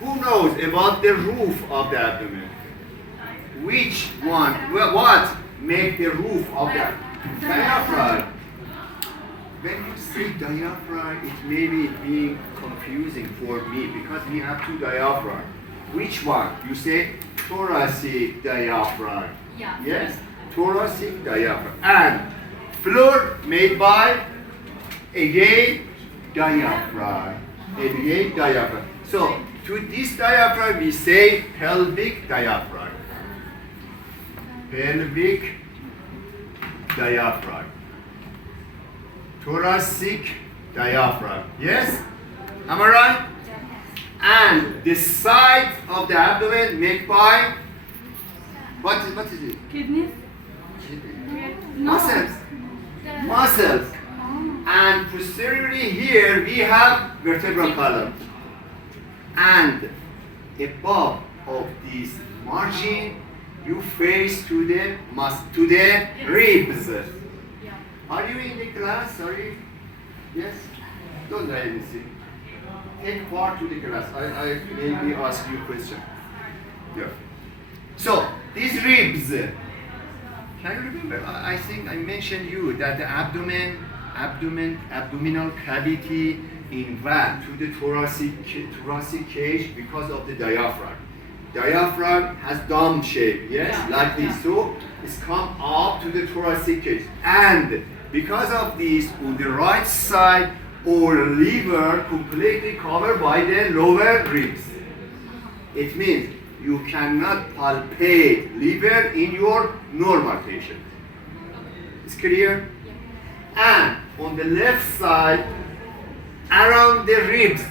Who knows about the roof of the abdomen? Which one? Well, what make the roof of the diaphragm? When you say diaphragm, it may be confusing for me because we have two diaphragms. Which one? You say thoracic diaphragm. Yeah. Yes? Thoracic diaphragm. And floor made by, again, diaphragm. Again, diaphragm. So, to this diaphragm, we say pelvic diaphragm. Pelvic diaphragm. Thoracic diaphragm. Yes? Am I right? And the sides of the abdomen made by what is it? Kidneys? Muscles. Muscles. And posteriorly here we have vertebral column. And above of this margin you face to the ribs. Are you in the class? Are you? Yes? Don't write anything. Take part to the class. I maybe ask you a question. Yeah. So, these ribs, can you remember? I think I mentioned you that the abdominal cavity invade to the thoracic cage because of the diaphragm. Diaphragm has dome shape, yes, Yeah. like this. So, it's come up to the thoracic cage. And because of this, on the right side, or liver completely covered by the lower ribs. It means you cannot palpate liver in your normal patient. It's clear? And on the left side, around the ribs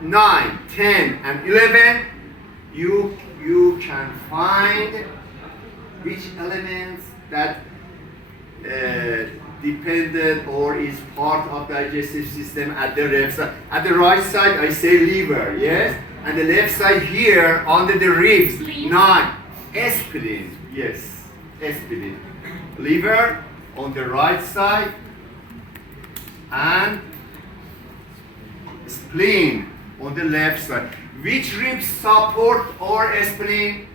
9, 10, and 11, you can find which elements that dependent or is part of digestive system at the left side. At the right side, I say liver, yes? And the left side here, under the ribs, 9. Spleen, yes, spleen. Liver on the right side, and spleen on the left side. Which ribs support our spleen?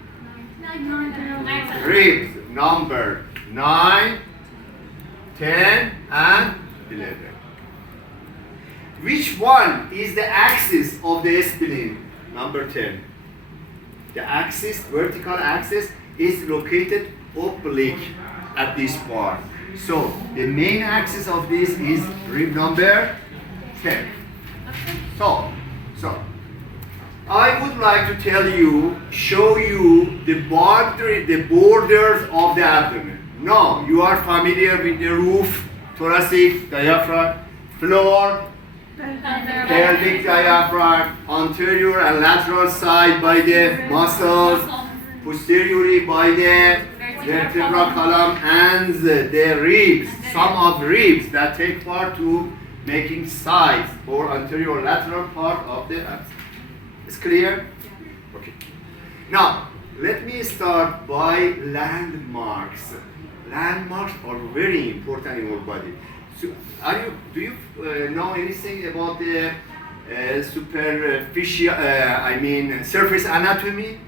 Ribs, number 9, 10, and 11. Which one is the axis of the spleen? Number 10. The axis, vertical axis, is located oblique at this part. So, the main axis of this is rib number 10. So, I would like to tell you, show you the boundary, the borders of the abdomen. Now, you are familiar with the roof, thoracic diaphragm, floor, pelvic diaphragm, anterior and lateral side by the muscles, posteriorly by the vertebral column and the ribs, some of ribs that take part to making sides or anterior lateral part of the abdomen. It's clear? Okay. Now, let me start by landmarks. Landmarks are very important in our body. So, do you know anything about the superficial, surface anatomy?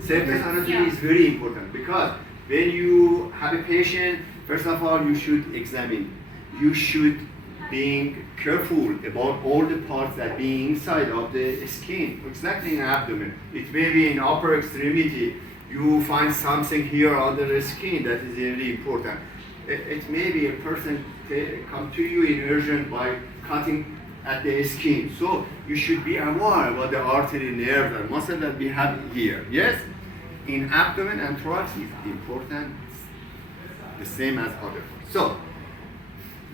Surface anatomy is very important because when you have a patient, first of all, you should examine. You should be careful about all the parts that be inside of the skin, exactly in the abdomen. It may be in upper extremity. You find something here under the skin that is really important. It may be a person come to you in urgent by cutting at the skin. So you should be aware about the artery, nerve, and muscle that we have here. Yes? In abdomen and thorax is important, the same as other parts. So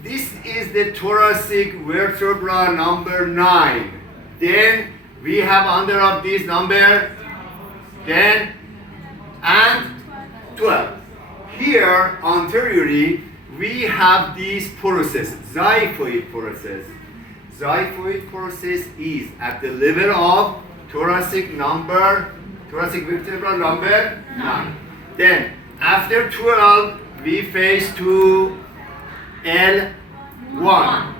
this is the thoracic vertebra number 9. Then we have under of this number 10 and 12. Here, anteriorly, we have this process, xiphoid process. Xiphoid process is at the level of thoracic vertebra number 9. Then, after 12, we face to L1,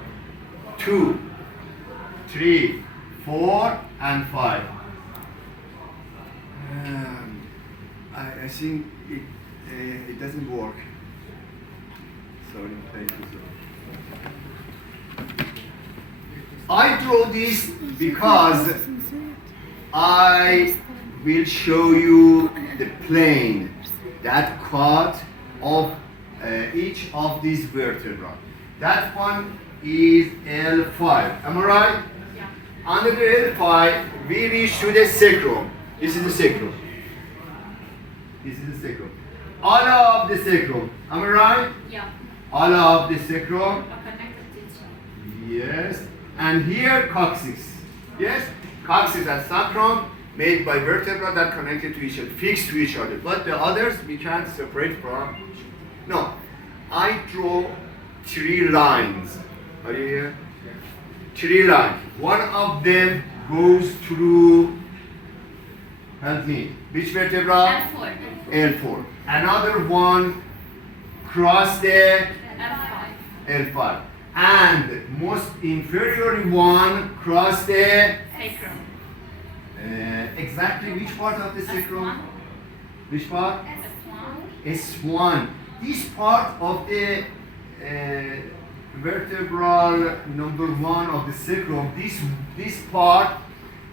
2, 3, 4, and 5. I think it doesn't work. Sorry, thank you. I draw this because I will show you the plane that cut off each of these vertebrae. That one is L5. Am I right? Yeah. Under the L5, we reach to the sacrum. This is the sacrum. This is the sacrum. All of the sacrum. Am I right? Yeah. All of the sacrum. Are connected to each other. Yes. And here coccyx. Yes? Coccyx and sacrum made by vertebra that connected to each other, fixed to each other. But the others we can't separate from. No. I draw 3 lines. Are you here? 3 lines. One of them goes through, help me, which vertebra? L4. L4. Another one cross the L5. L5. And most inferior one cross the Sacrum. exactly which part of the sacrum? S1. Which part? S1. S1. This part of the vertebral number 1 of the sacrum, this part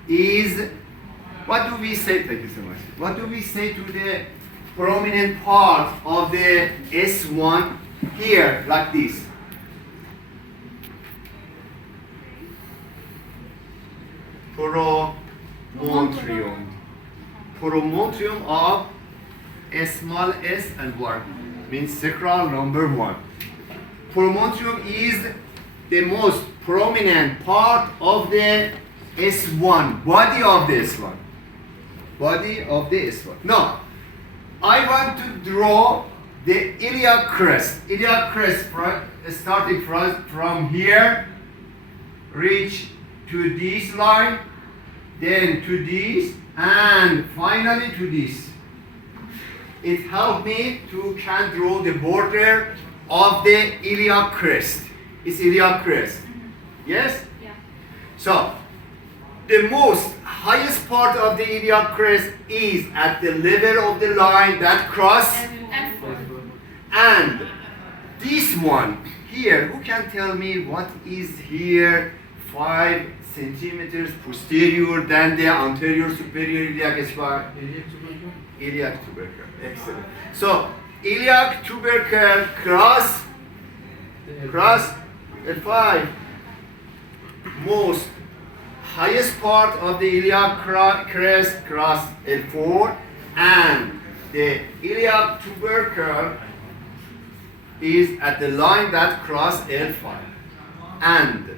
is, what do we say? Thank you so much. What do we say to the prominent part of the S1 here, like this? Promontorium. Promontorium of small s and 1 means sacral number 1. Promontorium is the most prominent part of the S1, body of the S1. Body of the S1. Now, I want to draw the iliac crest. Iliac crest starting from here, reach to this line, then to this, and finally to this. It helped me to can draw the border of the iliac crest. It's iliac crest. Yes? Yeah. So, the most highest part of the iliac crest is at the level of the line that cross, L4. and this one here, who can tell me what is here 5 centimeters posterior than the anterior superior iliac spine? Iliac tubercle. Excellent. So, iliac tubercle cross L5. Most highest part of the iliac crest cross L4, and the iliac tubercle is at the line that cross L5, and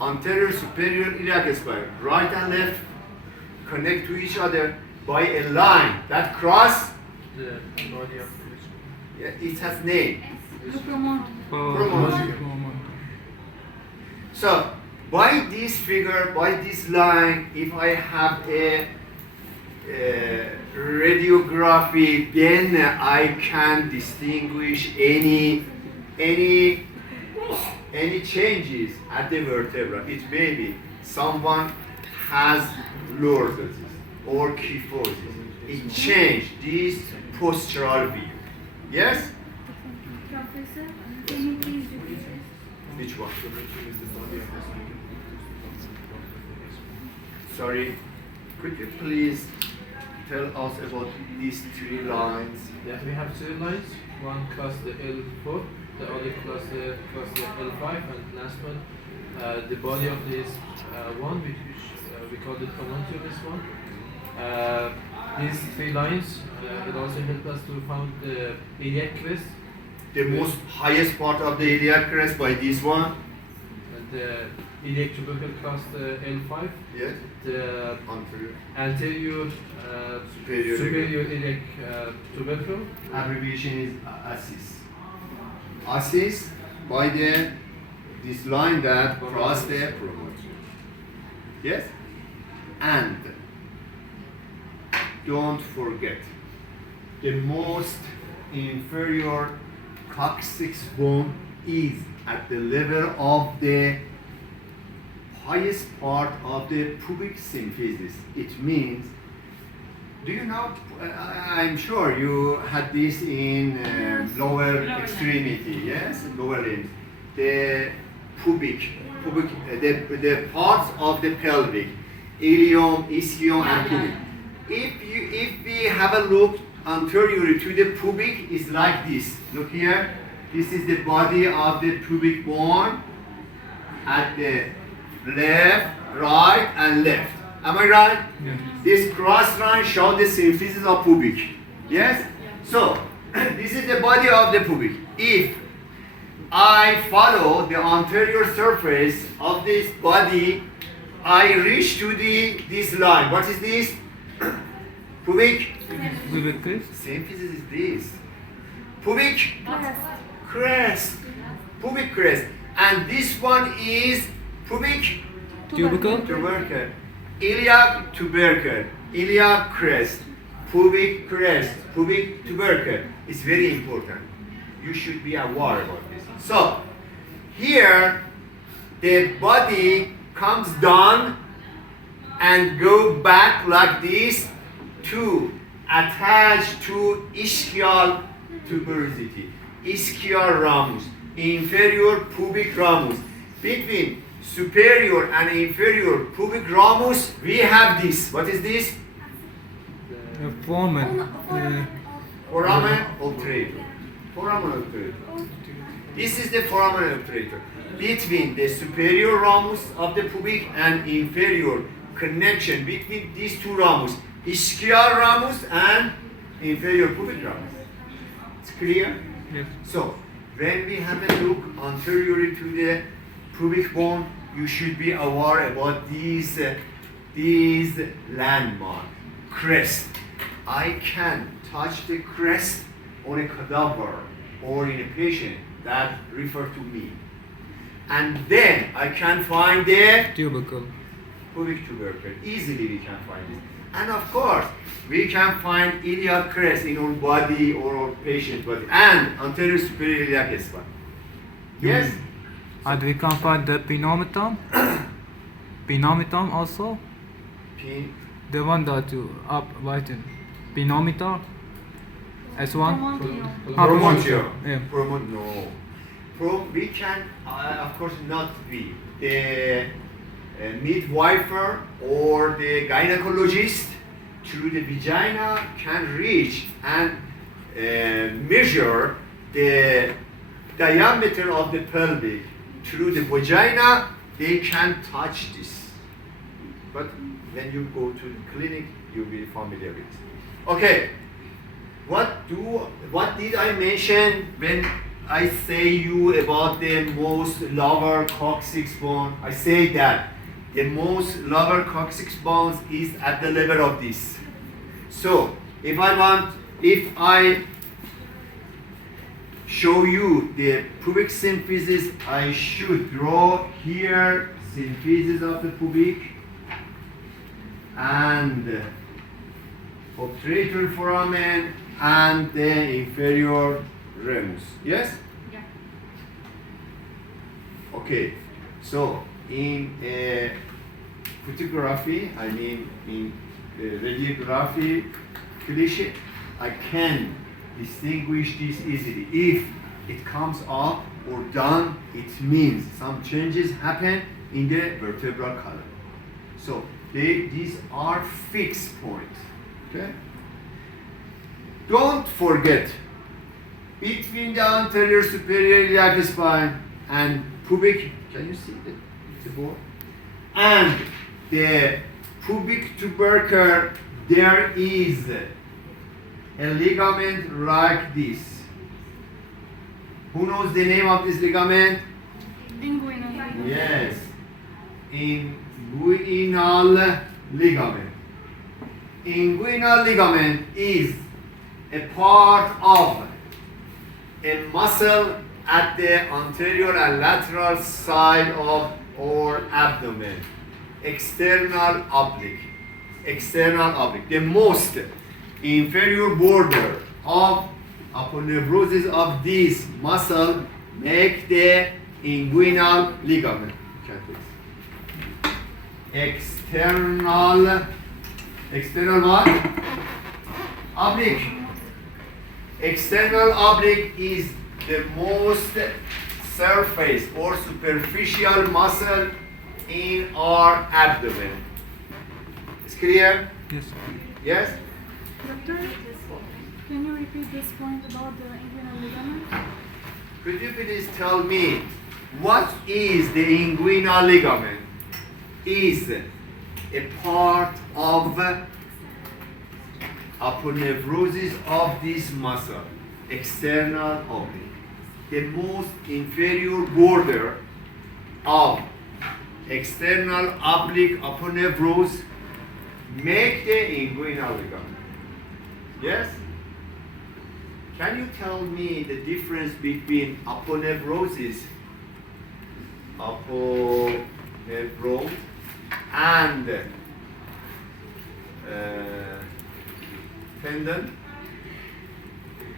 anterior superior iliac spine, right and left, connect to each other by a line that cross. The body of Yeah, it has name. promontorium. So by this figure, by this line, if I have a radiography, then I can distinguish any changes at the vertebra. It may be someone has lordosis or kyphosis. It changed this postural view. Yes? Professor, can you please repeat this? Which one? Sorry, could you please tell us about these 3 lines? Yeah, we have 2 lines. One cross the L4, the other cross the L5, and last one, the body of this one, which we call it promontorium, this one. These 3 lines, it also help us to find the iliac crest. The most highest part of the iliac crest by this one? And the iliac tubercle cross the L5. Yes. The Anterior. anterior Superior. iliac tubercle. Abbreviation is ASIS. ASIS by this line that cross the promontorium. Yes? And don't forget, the most inferior coccyx bone is at the level of the highest part of the pubic symphysis. It means Do you know? I'm sure you had this in lower extremity. Yes, lower limb. The pubic, the parts of the pelvic, ilium, ischium, and pubic. If we have a look anteriorly to the pubic, is like this. Look here. This is the body of the pubic bone at the left, right, and left. Am I right? Yeah. This cross line shows the symphysis of pubic. Yes? So, this is the body of the pubic. If I follow the anterior surface of this body, I reach to this line. What is this? Pubic? Pubic crest. Symphysis is this. Pubic Yes. crest. Pubic crest. And this one is pubic Tubercle. tubercle. Iliac tubercle. Iliac crest. Pubic crest. Pubic tubercle. It's very important. You should be aware about this. So, here the body comes down and go back like this to attach to ischial tuberosity, ischial ramus, inferior pubic ramus. Between superior and inferior pubic ramus, we have this. What is this? Foramen. Foramen obturator. Foramen obturator. This is the foramen obturator. Between the superior ramus of the pubic and inferior connection between these two ramus, ischial ramus and inferior pubic ramus. It's clear? Yes. So, when we have a look anteriorly to the pubic bone, you should be aware about these landmark, crest. I can touch the crest on a cadaver or in a patient that refer to me. And then I can find the Tubercle. pubic tubercle. Easily we can find it. And of course, we can find iliac crest in our body or our patient body and anterior superior iliac spine. Yes? And we can find the pinometum. Pinometum also. Pin. The one that you up writing. Pinometer. S1. Promontio. Yeah. No. We can, of course, not we. The midwifer or the gynecologist through the vagina can reach and measure the diameter of the pelvic through the vagina. They can touch this. But when you go to the clinic, you'll be familiar with it. Okay. What did I mention when I say you about the most lower coccyx bone? I say that the most lower coccyx bones is at the level of this. So if I show you the pubic symphysis, I should draw here symphysis of the pubic and obturator foramen and the inferior ramus. Yes? Yeah. Okay. So in photography, I mean in radiography cliche, I can distinguish this easily. If it comes up or down, it means some changes happen in the vertebral column. So these are fixed points. Okay? Don't forget, between the anterior superior iliac spine and pubic, can you see the board? And the pubic tubercle, there is a ligament like this. Who knows the name of this ligament? Inguinal. Yes, inguinal ligament. Inguinal ligament is a part of a muscle at the anterior and lateral side of our abdomen. External oblique. External oblique. The most inferior border of aponeurosis of this muscle make the inguinal ligament. External what? Oblique. External oblique is the most surface or superficial muscle in our abdomen. It's clear? Yes. Yes? Doctor, can you repeat this point about the inguinal ligament? Could you please tell me what is the inguinal ligament? Is a part of aponeurosis of this muscle, external oblique. The most inferior border of external oblique aponeurosis make the inguinal ligament. Yes? Can you tell me the difference between aponeurosis, aponeurose, and tendon?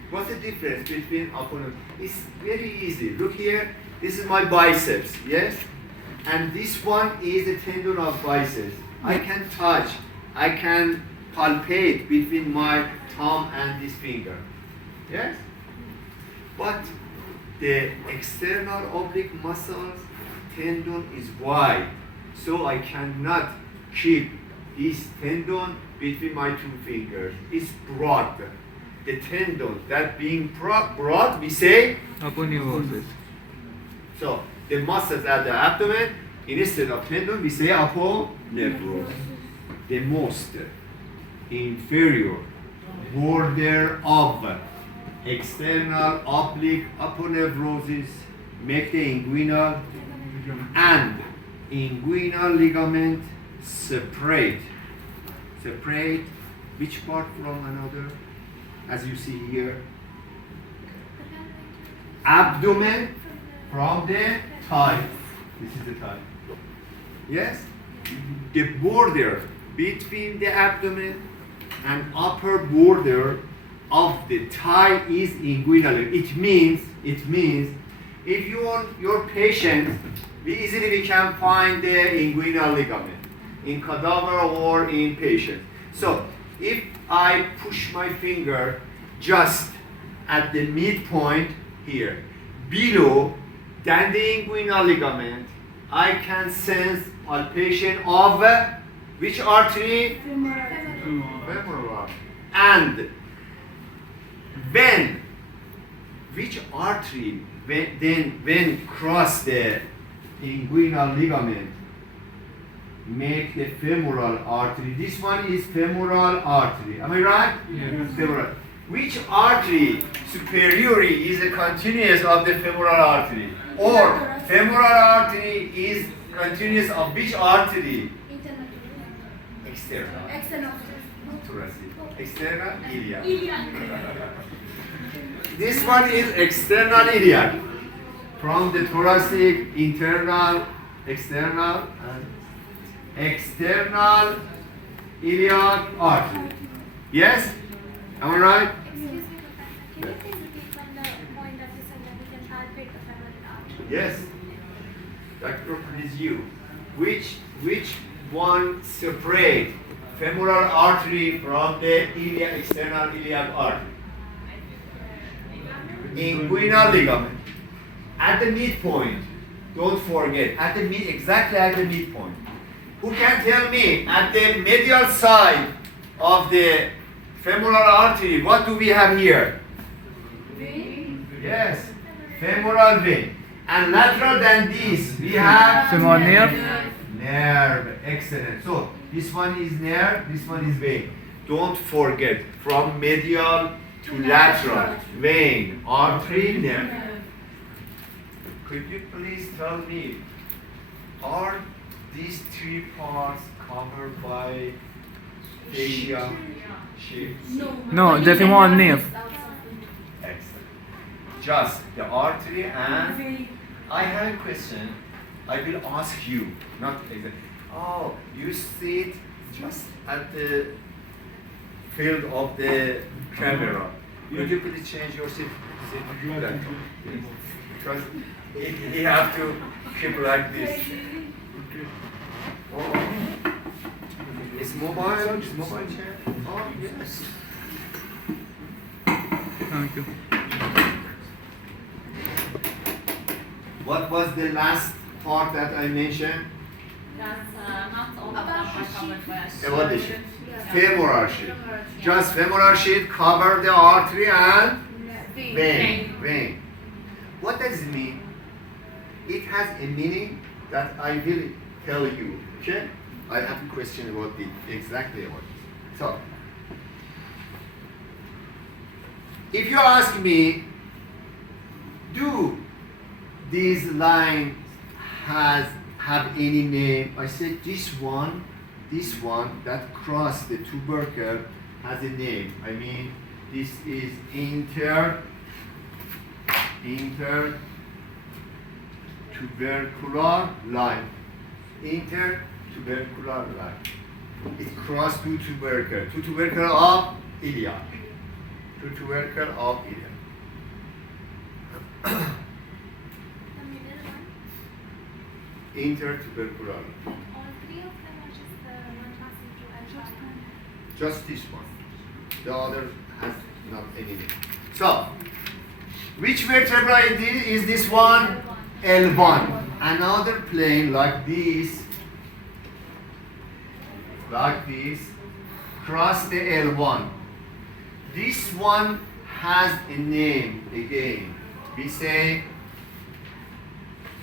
What's the difference between aponeurosis? It's very easy. Look here. This is my biceps, yes? And this one is the tendon of biceps. I can touch, I can palpate between my thumb and this finger. Yes? But the external oblique muscles tendon is wide. So I cannot keep this tendon between my two fingers. It's broad. The tendon, that being broad, we say. Aponeurosis. So the muscles at the abdomen, instead of tendon, we say aponeurosis. The most inferior border of external oblique aponeurosis make the inguinal and inguinal ligament separate which part from another, as you see here, abdomen from the thigh. This is the thigh. Yes? The border between the abdomen and upper border of the thigh is inguinal. It means if you want your patient, we can find the inguinal ligament in cadaver or in patient. So if I push my finger just at the midpoint here, below than the inguinal ligament, I can sense palpation of which artery? Femoral artery. And when which artery when cross the inguinal ligament make the femoral artery. This one is femoral artery. Am I right? Yes. Femoral. Which artery superiorly is a continuous of the femoral artery? Or femoral artery is continuous of which artery? External. Thoracic. External iliac. This one is external iliac. From the thoracic, internal, external, and external iliac artery. Yes? Am I right? Excuse me, Professor. Can you please repeat when the point that you said that we can palpate the femoral artery? Yes. Dr. Please you. Which one separate femoral artery from the iliac, external iliac artery? Inguinal ligament. At the midpoint. Don't forget. Exactly at the midpoint. Who can tell me at the medial side of the femoral artery, what do we have here? Vein. Yes, femoral vein. And lateral than this, we have Femoral nerve. nerve. Excellent. So this one is nerve, this one is vein. Don't forget, from medial to lateral, vein, artery, nerve. Could you please tell me, are these three parts covered by fascia? Sheath? No, the femoral nerve. Excellent. Just the artery and I have a question. I will ask you, not exactly. Oh, you sit just at the field of the camera. Could you please change your seat? Because you have to keep like this. Oh. It's mobile chair. Oh, yes. Thank you. What was the last part that I mentioned? That's not all of them About are the covered by a sheet. About the sheet. Yeah. Femoral sheet. Yeah. Just femoral sheet cover the artery and Vein. vein. Vein. What does it mean? It has a meaning that I will tell you. Okay? I have a question about it. Exactly about it. So, if you ask me, do these lines have any name? I said this one that cross the tubercle has a name. I mean, this is intertubercular line. Intertubercular line. It crossed two tubercle of ilia. Two tubercle of ilia. The middle one. Intertubercular. All three of them are just the one passing through L5. Just this one. The other has not any name. So, which vertebra is this one? L1. Another plane like this, cross the L1. This one has a name again. We say,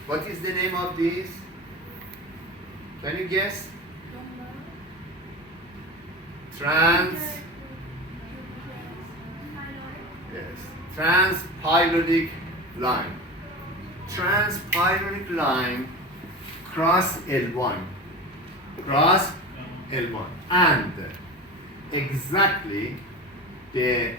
what is the name of this? Can you guess? Transpyloric line. Transpyloric line cross L1. Cross L1. And exactly the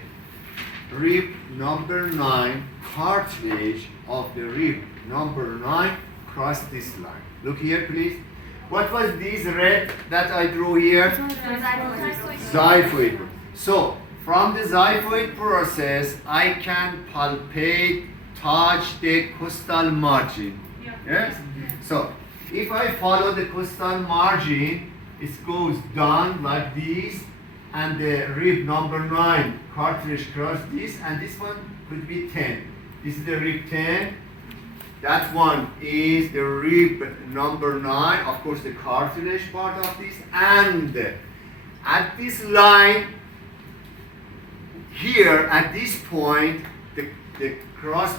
rib number 9, cartilage of the rib number 9 cross this line. Look here, please. What was this red that I drew here? Xiphoid. So, from the xiphoid process, I can palpate, touch the costal margin. Yes? So, if I follow the costal margin, it goes down like this, and the rib number 9 cartilage cross this, and this one could be 10. This is the rib 10. That one is the rib number 9, of course the cartilage part of this, and at this line here, at this point, the cross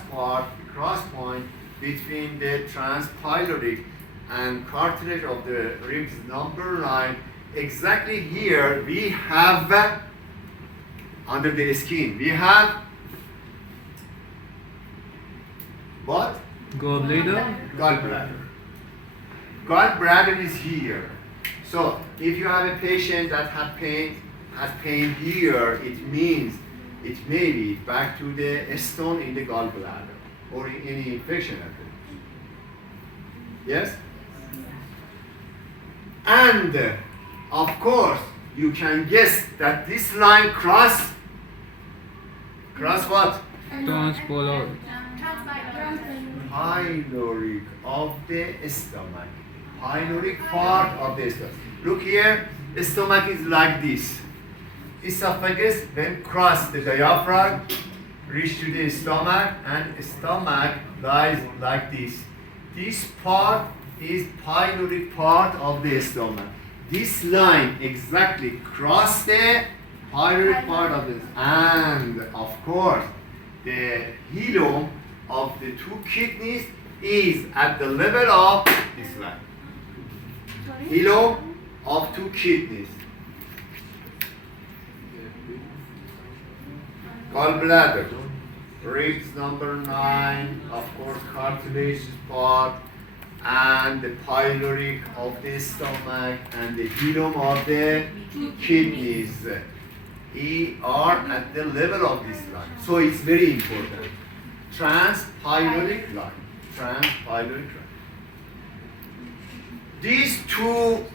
point between the transpyloric and cartilage of the ribs number 9, exactly here we have under the skin, we have what? Gallbladder. Gallbladder. Gallbladder is here. So if you have a patient that has pain here, it means it may be back to the stone in the gallbladder or in any infection at it. Yes? And of course, you can guess that this line cross what? Transpolar. Pyloric of the stomach. Pyloric part of the stomach. Look here, the stomach is like this. Esophagus then cross the diaphragm, reach to the stomach, and stomach lies like this. This part is pyloric part of the stomach. This line exactly cross the pyloric part of this, and of course the hilum of the two kidneys is at the level of this line. Hilum of two kidneys. Gallbladder, ribs number 9, of course cartilage part, and the pyloric of the stomach, and the hilum of the kidneys are at the level of this line. So it's very important. Transpyloric line. Transpyloric line. These two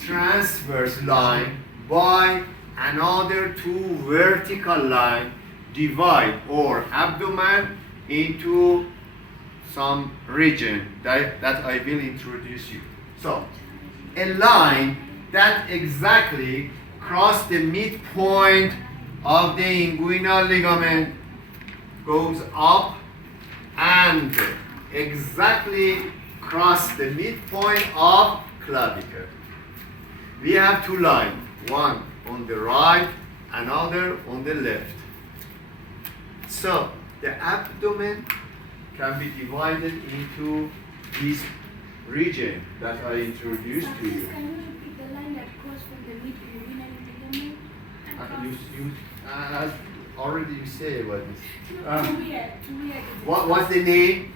transverse line by another two vertical line divide our abdomen into some region that I will introduce you. So, a line that exactly cross the midpoint of the inguinal ligament goes up and exactly cross the midpoint of clavicle. We have two lines, one on the right, another on the left. So the abdomen can be divided into this region that I introduced to you. Can you repeat the line that goes from the mid-inguinal ligament and As already you say about this. to where? What's the name?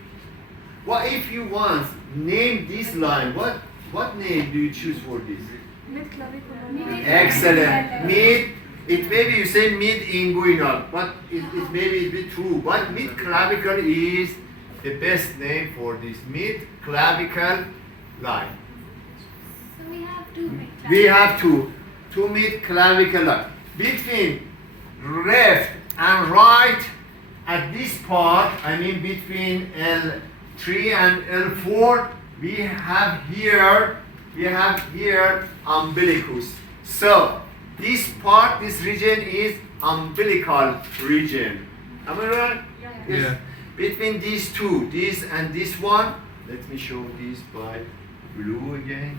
What if you want name this line? What name do you choose for this? Mid-clavicular. Excellent. Mid. It maybe you say mid inguinal, but it maybe a bit true. But mid clavicle is the best name for this mid clavicle line. So we have two mid-clavicular. We have two mid clavicle line between left and right. At this part, I mean between L3 and L4, we have here umbilicus. So this part, this region is umbilical region. Am I right? Yeah. Between these two, this and this one, let me show this by blue again.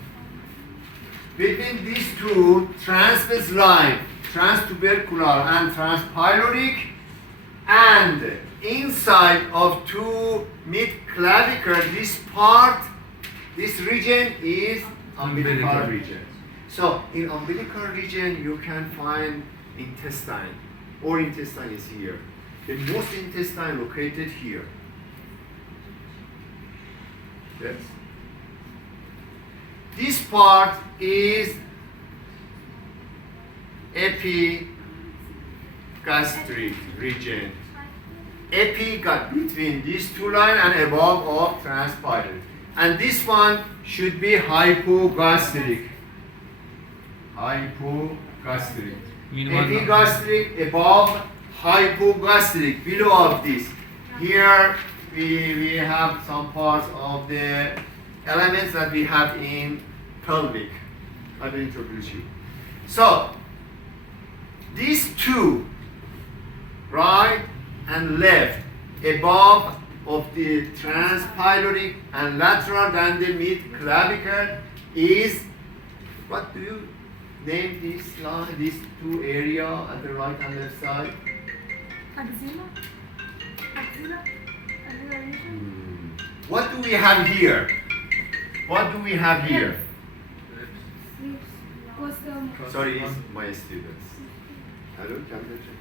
Between these two transverse line, transtubercular and transpyloric, and inside of two mid-clavicle, this part, this region is umbilical Umbilical. region. So in umbilical region, you can find intestine, or intestine is here. The most intestine located here. Yes. This part is epigastric region. Epi got between these two lines and above of transpyloric. And this one should be hypogastric. Hypogastric. Epigastric above, hypogastric below of this. Here we have some parts of the elements that we have in pelvic. I will introduce you. So these two, right and left, above of the transpyloric and lateral than the mid clavicle is, what do you name this line, these two area at the right and left side? Axilla? Axilla? Axilla region? What do we have here? What do we have here? Ribs. Costal. Sorry, it's my students. Hello, can you check?